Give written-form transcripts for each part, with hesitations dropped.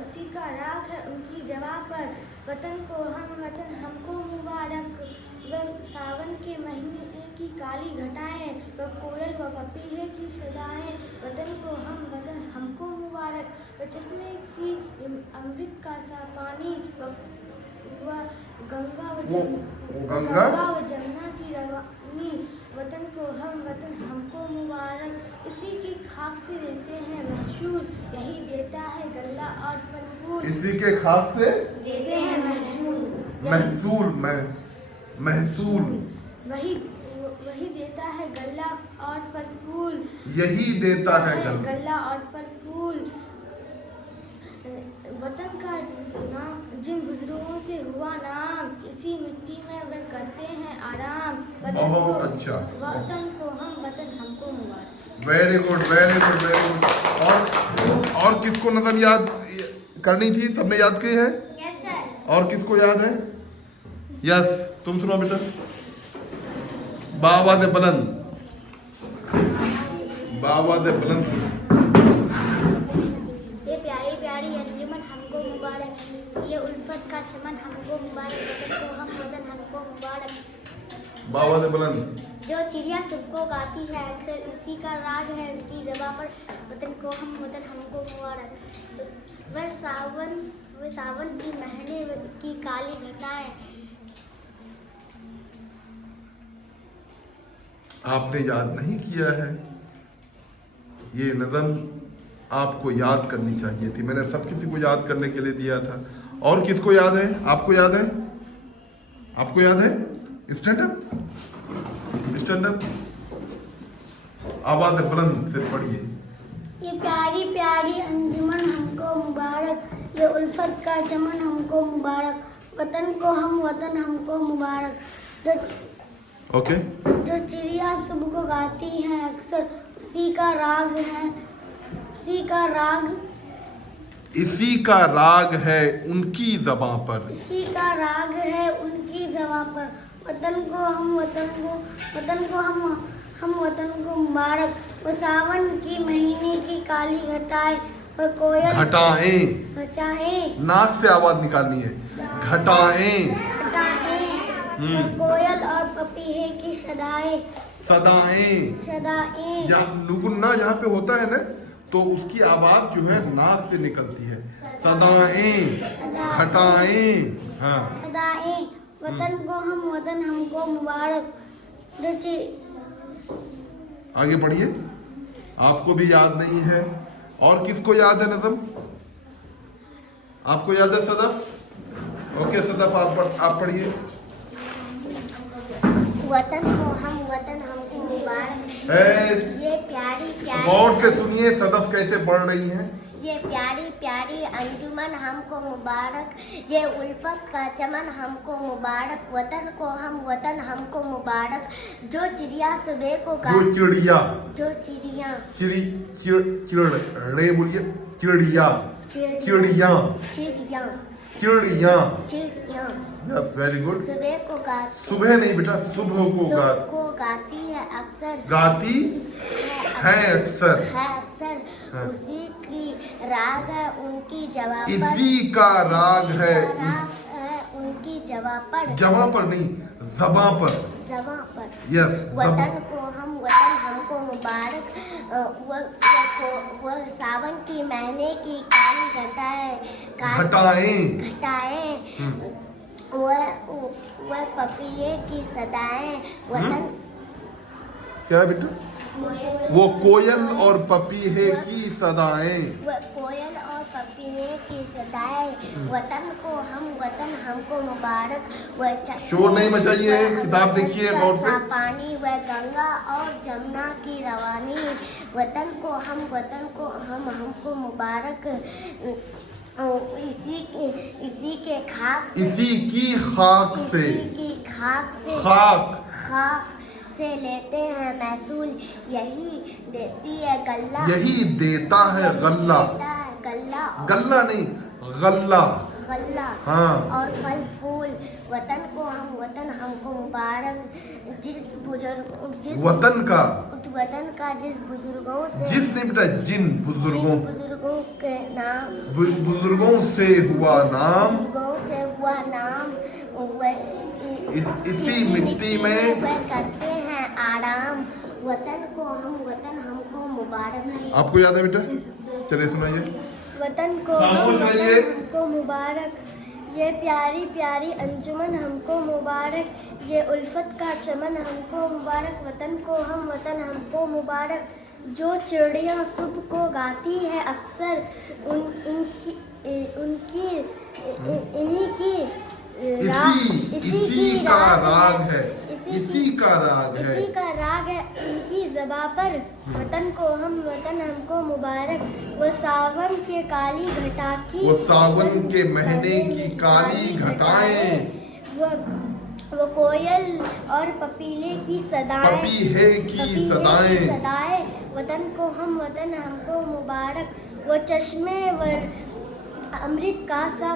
उसी का राग है उनकी जवा पर। वतन को हम वतन हमको मुबारक, वह सावन के महीने की काली घटाएं, वह कोयल व पपीहे की सदाएं। वतन को हम वतन हमको मुबारक, वह चश्मे की अमृत का सा पानी, वह गंगा व जमुना की रवानी। वतन को हम वतन हमको मुबारक, इसी की खाक से देते हैं महसूल, यही देता है गल्ला और फल फूल। इसी के खाक से देते हैं महसूल, महसूल वही देता है गल्ला और फल फूल। यही देता है गल्ला और फल फूल। वतन का नाम जिन बुजुर्गों से हुआ नाम, इसी मिट्टी में वे करते हैं आराम। बहुत अच्छा। वतन को हम वतन हमको मुबारक। Very good, very good, very good. और किसको नज़म याद करनी थी? सबने याद की है? Yes sir. और किसको याद है? यस, तुम सुनो बेटा। बाबा दे बुलंद, बाबा दे बुलंद। ये प्यारी प्यारी अंजुमन हमको मुबारक, ये उल्फत का चमन हमको मुबारक। वतन को हम वतन हमको मुबारक। बाबा दे बुलंद। जो चिड़िया सबको गाती है अक्सर, इसी का राग है उनकी ज़बां पर। वतन को हम वतन हमको मुबारक, वह सावन की महीने की काली घटाएं। आपने याद नहीं किया है? ये नज़म आपको याद करनी चाहिए थी। मैंने सब किसी को याद करने के लिए दिया था। और किसको याद है? आपको याद है? आपको याद है? स्टैंड अप, स्टैंड अप, आवाज़ बुलंद से पढ़िए। ये प्यारी प्यारी अंजुमन हमको मुबारक, ये उल्फत का चमन हमको मुबारक। वतन को हम वतन हमको मुबारक। ओके। जो चिड़िया सबको गाती हैं अक्सर, उसी का राग है, उसी का राग, इसी का राग है उनकी ज़बां पर, इसी का राग है उनकी ज़बां पर। वतन को हम वतन को मुबारक, वो सावन की महीने की काली घटाएं, वो कोयल घटाएं, नाक से आवाज निकालनी है, घटाएं, कोयल और पपीहे की सदाएं, नुगुन्ना जहाँ पे होता है ना, तो उसकी आवाज जो है नाक से निकलती है। सदाएं, घटाएं, हाँ। सदाएं, वतन को हम वतन हमको मुबारक। आगे पढ़िए। आपको भी याद नहीं है? और किसको याद है नज़म? आपको याद है सदफ? ओके सदफ, आप पढ़िए। वतन को हम वतन हमको मुबारक, ये प्यारी प्यारी, गौर से सुनिए सदफ कैसे पढ़ रही हैं। ये प्यारी प्यारी अंजुमन हमको मुबारक, ये उल्फत का चमन हमको मुबारक। वतन को हम वतन हमको मुबारक। जो चिड़िया सुबह को जो चिड़िया बोलिए, चिड़िया। Yes, very good. सुबह को सुबह नहीं बेटा, सुबह को गाती है अक्सर, गाती है अक्सर, हाँ। उसी की राग है उनकी जवा पर, इसी का राग है उनकी जवा पर नहीं, ज़बां पर। यस। वतन को हम वतन हमको मुबारक, वह सावन की महीने की काली घटाएं, वह पपीहे की सदाएं। वतन क्या बेटा? वो कोयल और पपीहे की सदाएं, वतन को हम वतन हमको मुबारक। वह शोर नहीं मचाइए, किताब देखिए गौर से। पानी, वह गंगा और जमुना की रवानी। वतन को हम हमको मुबारक। इसी की खाक से लेते हैं महसूल, यही देती है गल्ला, यही देता है गल्ला, गल्ला नहीं, गल्ला, हाँ। और फल फूल। वतन को हम वतन हमको मुबारक, जिस वतन का जिन बुजुर्गों से जिन बुजुर्गों के नाम बुजुर्गों से हुआ नाम इसी मिट्टी में वह करते हैं आराम। वतन हमको मुबारक। आपको याद है बेटा? चलिए सुनाइए। वतन खामोश रहिए। हमको मुबारक, ये प्यारी प्यारी अंजुमन हमको मुबारक, ये उल्फत का चमन हमको मुबारक। वतन हमको मुबारक। जो चिड़िया सुबह को गाती है अक्सर, इसी का राग है उनकी ज़बां पर। वतन हमको मुबारक। वो सावन के महीने की काली घटाएं, वो कोयल और पपीहे की सदाएं। वतन हमको मुबारक। वो चश्मे वर अमृत का सा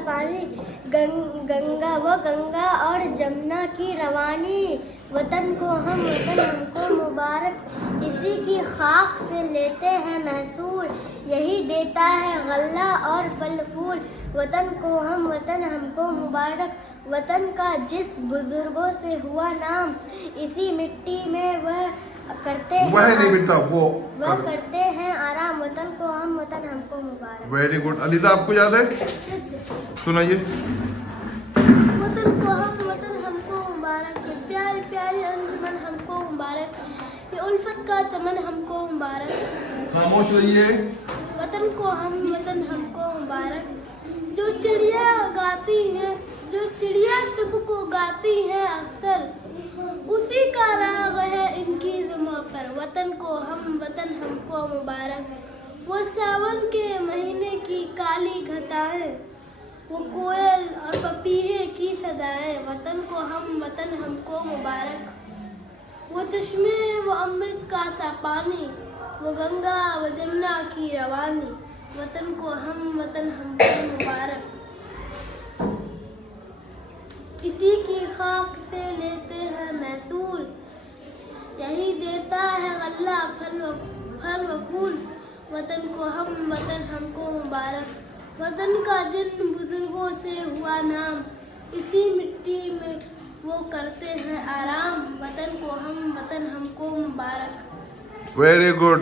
पानी, गंगा और जमुना की रवानी। वतन हमको मुबारक। इसी की खाक से लेते हैं महसूल, यही देता है गल्ला और फल फूल। वतन हमको मुबारक। वतन का जिस बुजुर्गों से हुआ नाम, इसी मिट्टी में वह करते हैं आराम। वतन हमको मुबारक। Very good. अलीजा आपको याद है? सुनाइए। वतन हमको मुबारक, ये प्यारी प्यारी अंजुमन हमको मुबारक, ये उल्फत का चमन हमको मुबारक। खामोश रहिए। वतन हमको मुबारक। जो चिड़िया सुबह को गाती हैं अक्सर, उसी का राग है इनकी ज़ुबां पर। वतन हमको मुबारक। वो सावन के महीने की काली घटाएं, वो कोयल और पपीहे की सदाएं। वतन हमको मुबारक। वो चश्मे वो अमृत का सा पानी, वो गंगा व जमुना की रवानी। वतन हमको मुबारक। इसी की खाक से लेते हैं महसूल, यही देता है गल्ला फल व फूल। वतन हमको मुबारक। वतन का जिन बुजुर्गों से हुआ नाम, इसी मिट्टी में वो करते हैं आराम। वतन हमको मुबारक। Very good.